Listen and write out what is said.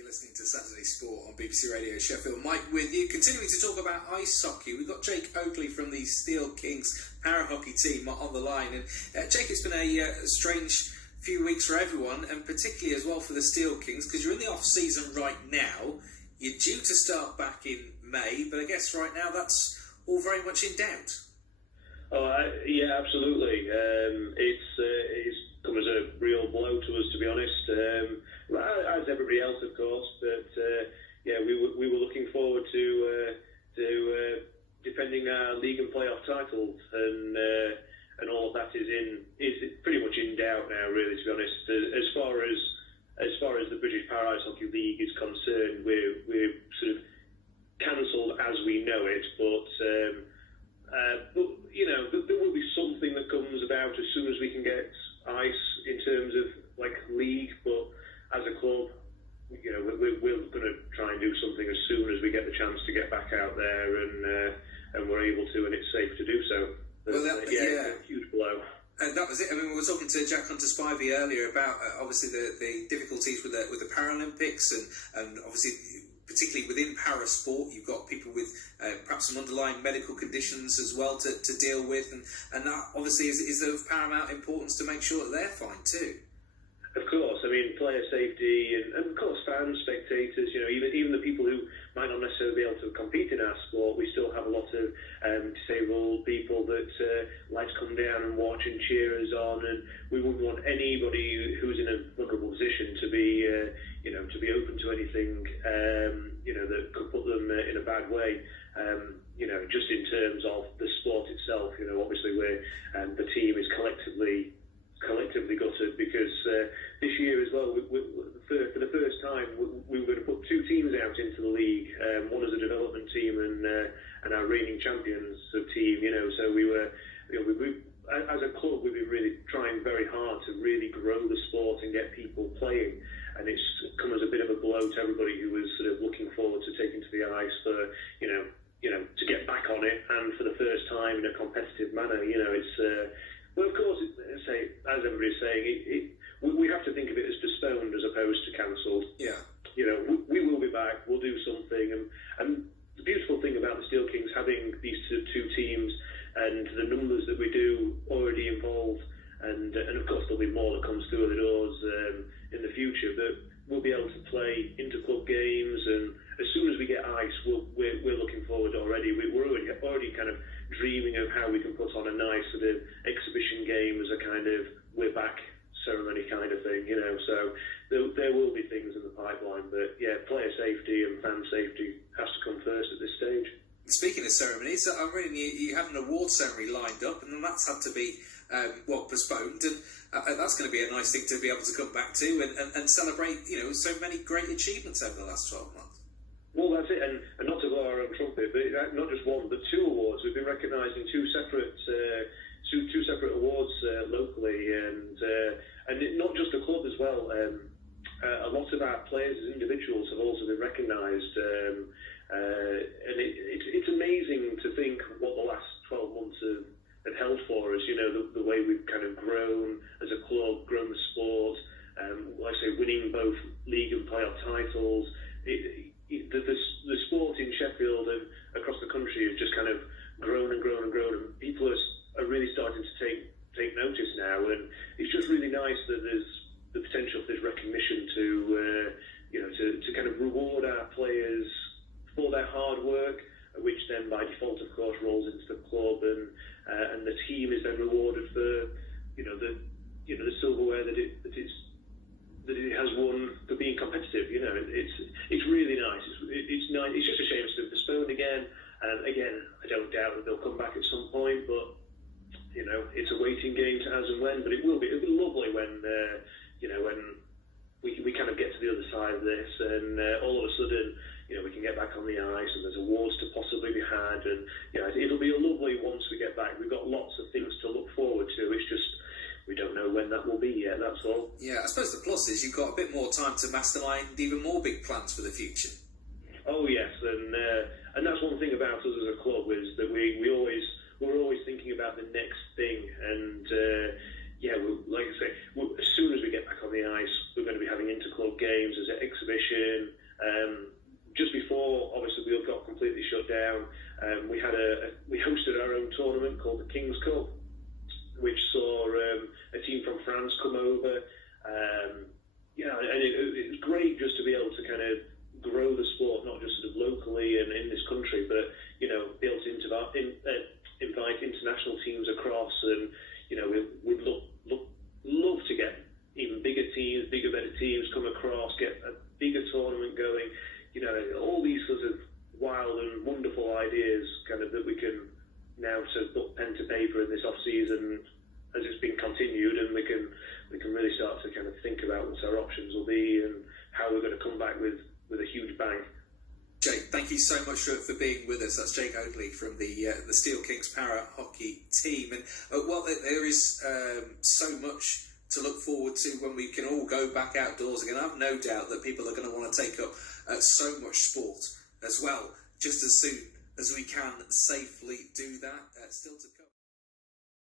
You're listening to Saturday Sport on BBC Radio Sheffield. Mike with you, continuing to talk about ice hockey. We've got Jake Oakley from the Steelkings para-hockey team on the line. And Jake, it's been a strange few weeks for everyone, and particularly as well for the Steelkings, because you're in the off-season right now. You're due to start back in May, but I guess right now that's all very much in doubt. Yeah, absolutely. It's come as a real blow to us, to be honest. As everybody else, of course. But we were looking forward to defending our league and playoff titles, and all of that is pretty much in doubt now, really. To be honest, as far as the British Para Ice Hockey League is concerned, we're sort of cancelled as we know it, but you know, there will be something that comes about as soon as we can get ice in terms of like league. But as a club, you know, we're going to try and do something as soon as we get the chance to get back out there, and we're able to, and it's safe to do so. But, well, it's a huge blow. And that was it. I mean, we were talking to Jack Hunter-Spivey earlier about obviously the difficulties with the Paralympics, and obviously particularly within para sport, you've got people with perhaps some underlying medical conditions as well to deal with, and that obviously is of paramount importance to make sure that they're fine too. Of course, I mean, player safety and of course fans, spectators, you know, even the people who might not necessarily be able to compete in our sport, we still have a lot of disabled people that like to come down and watch and cheer us on, and we wouldn't want anybody who's in a vulnerable position to be, you know, to be open to anything, you know, that could put them in a bad way. You know, just in terms of the sport itself, you know, obviously the team is collectively gutted because this year as well, for the first time, we were going to put two teams out into the league, one as a development team and our reigning champions team. You know, so we were, you know, we as a club, we've been really trying very hard to really grow the sport and get people playing, and it's come as a bit of a blow to everybody who was sort of looking forward to taking to the ice for, you know, to get back on it, and for the first time in a competitive manner. You know, it's well, of course, as everybody's saying, we have to think of it as postponed as opposed to cancelled. Yeah. You know, we will be back. We'll do something, and the beautiful thing about the Steelkings having these two teams and the numbers that we do already involved, and of course there'll be more that comes through the doors in the future. But we'll be able to play inter-club games, and as soon as we get ice, we're looking forward already. We're already kind of dreaming of how we can put on a nice sort of exhibition game as a kind of we're back ceremony kind of thing, you know. So there will be things in the pipeline, but yeah, player safety and fan safety has to come first at this stage. Speaking of ceremonies, I'm reading you have an award ceremony lined up, and then that's had to be postponed, and that's going to be a nice thing to be able to come back to and celebrate, you know, so many great achievements over the last 12 months. Well, that's it, and not to blow our own trumpet, but not just one, but two awards. We've been recognised in two separate awards locally, and not just the club as well. A lot of our players as individuals have also been recognised, and it's amazing to think what the last 12 months have held for us. You know, the way we've kind of grown as a club, grown the sport, like I say, winning both league and playoff titles. The sport in Sheffield and across the country has just kind of grown and grown and grown, and people are really starting to take notice now, and it's just really nice that there's the potential for this recognition to you know, to kind of reward our players for their hard work, which then by default of course rolls into the club, and the team is then rewarded for the silverware that it has won for being competitive. You know, it's really nice. It's nice. It's just a shame it's been postponed again. And again, I don't doubt that they'll come back at some point. But you know, it's a waiting game to as and when. But it'll be lovely when when we kind of get to the other side of this, and all of a sudden, you know, we can get back on the ice, and there's awards to possibly be had, and you know, it'll be a lovely once we get back. We've got lots of things to look forward to. It's just we don't know when that will be yet, that's all. Yeah, I suppose the plus is you've got a bit more time to mastermind even more big plans for the future. Oh yes, and that's one thing about us as a club is that we're always thinking about the next thing, and like I say, as soon as we get back on the ice, we're going to be having inter-club games as exhibition. Just before, obviously, we got completely shut down. We hosted our own tournament called the Kings Cup, which saw a team from France come over. And it was great just to be able to kind of grow the sport, not just sort of locally and in this country, but be able to invite international teams across, and we'd love to get even bigger teams, better teams come across, get a bigger tournament going. All these sorts of wild and wonderful ideas, kind of, that we can now sort of put pen to paper in this off season as it's been continued, and we can really start to kind of think about what our options will be and how we're going to come back with a huge bang. Jake, thank you so much for being with us. That's Jake Oakley from the Steelkings para hockey team. And while there is so much to look forward to when we can all go back outdoors again, I have no doubt that people are going to want to take up so much sport as well, just as soon as we can safely do that. Still to come.